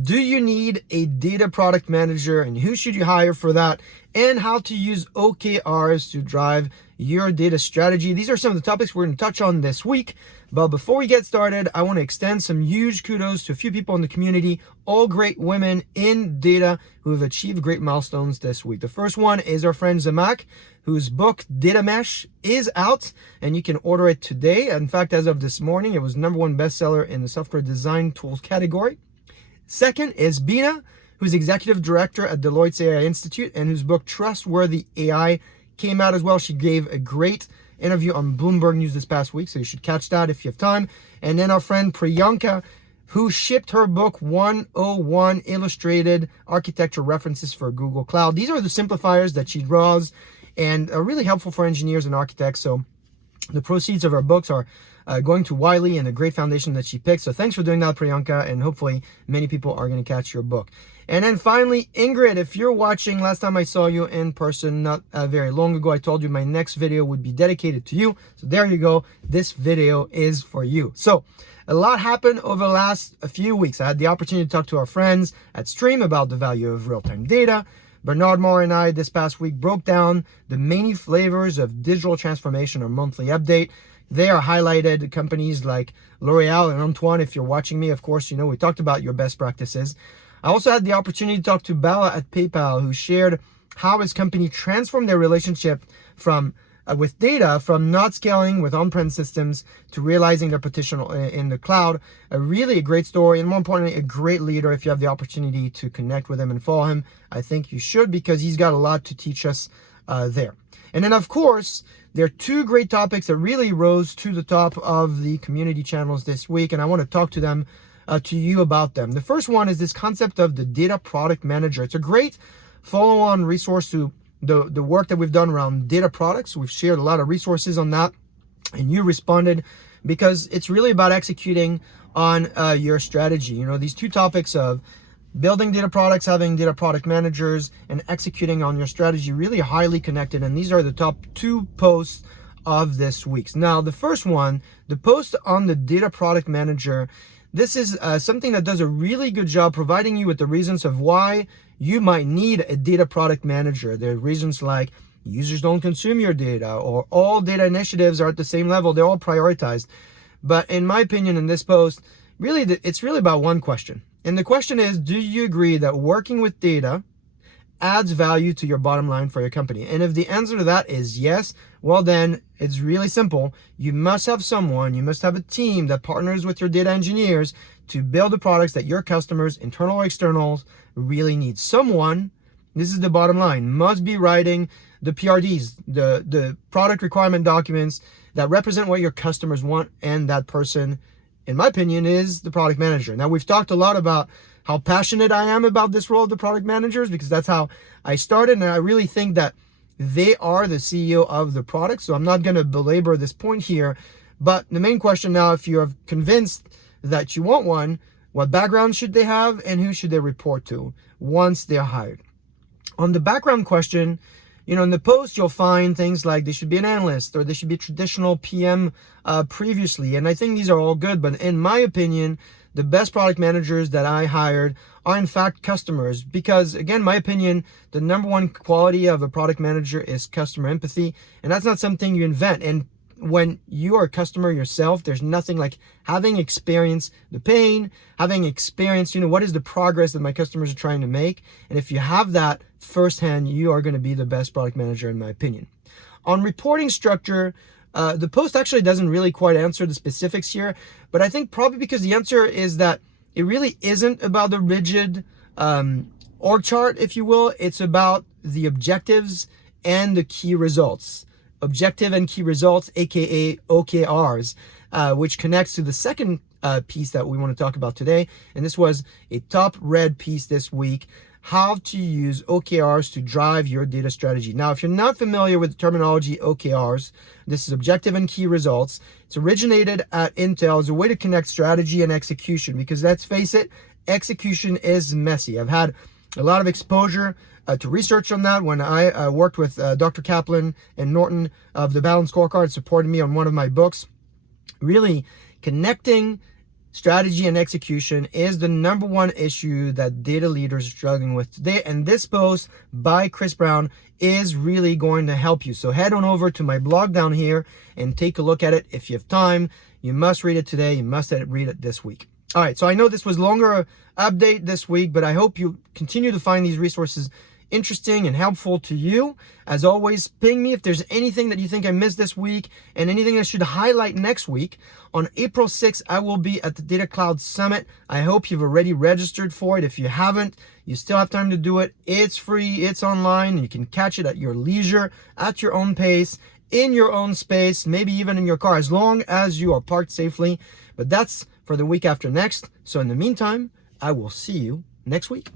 Do you need a data product manager, and who should you hire for that? And how to use OKRs to drive your data strategy. These are some of the topics we're going to touch on this week. But before we get started, I want to extend some huge kudos to a few people in the community, all great women in data who have achieved great milestones this week. The first one is our friend Zamak, whose book Data Mesh is out, and you can order it today. In fact, as of this morning, it was #1 bestseller in the software design tools category. Second is Bina, who's executive director at Deloitte's AI Institute, and whose book Trustworthy AI came out as well. She gave a great interview on Bloomberg News this past week, so you should catch that if you have time. And then our friend Priyanka, who shipped her book 101 Illustrated Architecture References for Google Cloud. These are the simplifiers that she draws and are really helpful for engineers and architects. So the proceeds of her books are going to Wiley and a great foundation that she picked. So thanks for doing that, Priyanka, and hopefully many people are going to catch your book. And then finally, Ingrid, if you're watching, last time I saw you in person not very long ago, I told you my next video would be dedicated to you. So there you go. This video is for you. So a lot happened over the last few weeks. I had the opportunity to talk to our friends at Stream about the value of real-time data. Bernard Moore and I this past week broke down the many flavors of digital transformation, our monthly update. They are highlighted companies like L'Oreal and Antoine. If you're watching me, of course, you know, we talked about your best practices. I also had the opportunity to talk to Bala at PayPal, who shared how his company transformed their relationship from with data, from not scaling with on-prem systems to realizing their potential in the cloud. A great story, and more importantly, a great leader. If you have the opportunity to connect with him and follow him, I think you should, because he's got a lot to teach us there. And then, of course, there are two great topics that really rose to the top of the community channels this week, and I want to talk to you about them. The first one is this concept of the data product manager. It's a great follow-on resource to the work that we've done around data products. We've shared a lot of resources on that, and you responded, because it's really about executing on your strategy. You know, these two topics of building data products, having data product managers, and executing on your strategy, really highly connected. And these are the top two posts of this week. Now, the first one, the post on the data product manager, this is something that does a really good job providing you with the reasons of why you might need a data product manager. There are reasons like users don't consume your data, or all data initiatives are at the same level. They're all prioritized. But in my opinion, in this post, really, it's really about one question. And the question is, do you agree that working with data adds value to your bottom line for your company? And if the answer to that is yes, well then it's really simple. You must have a team that partners with your data engineers to build the products that your customers, internal or external, really need. Someone, this is the bottom line, must be writing the PRDs, the product requirement documents that represent what your customers want, and that person, in my opinion, is the product manager. Now, we've talked a lot about how passionate I am about this role of the product managers, because that's how I started, and I really think that they are the CEO of the product. So I'm not going to belabor this point here. But the main question now, if you're convinced that you want one, what background should they have, and who should they report to once they're hired? On the background question, you know, in the post, you'll find things like they should be an analyst, or they should be a traditional PM previously. And I think these are all good. But in my opinion, the best product managers that I hired are in fact customers, because again, my opinion, the #1 quality of a product manager is customer empathy. And that's not something you invent. And when you are a customer yourself, there's nothing like having experienced the pain, having experienced, you know, what is the progress that my customers are trying to make. And if you have that firsthand, you are going to be the best product manager, in my opinion. On reporting structure, the post actually doesn't really quite answer the specifics here, but I think probably because the answer is that it really isn't about the rigid org chart, if you will. It's about the objectives and the key results. Objective and key results, aka OKRs, which connects to the second piece that we want to talk about today. And this was a top read piece this week: how to use OKRs to drive your data strategy. Now, if you're not familiar with the terminology OKRs, this is objective and key results. It's originated at Intel as a way to connect strategy and execution, because let's face it, execution is messy. I've had a lot of exposure to research on that when I worked with Dr. Kaplan and Norton of the Balanced Scorecard, supported me on one of my books. Really connecting strategy and execution is the number one issue that data leaders are struggling with today. And this post by Chris Brown is really going to help you. So head on over to my blog down here and take a look at it. If you have time, you must read it today. You must read it this week. All right, so I know this was longer update this week, but I hope you continue to find these resources interesting and helpful to you. As always, ping me if there's anything that you think I missed this week and anything I should highlight next week. On April 6th, I will be at the Data Cloud Summit. I hope you've already registered for it. If you haven't, you still have time to do it. It's free, it's online, and you can catch it at your leisure, at your own pace, in your own space, maybe even in your car, as long as you are parked safely. But that's for the week after next. So in the meantime, I will see you next week.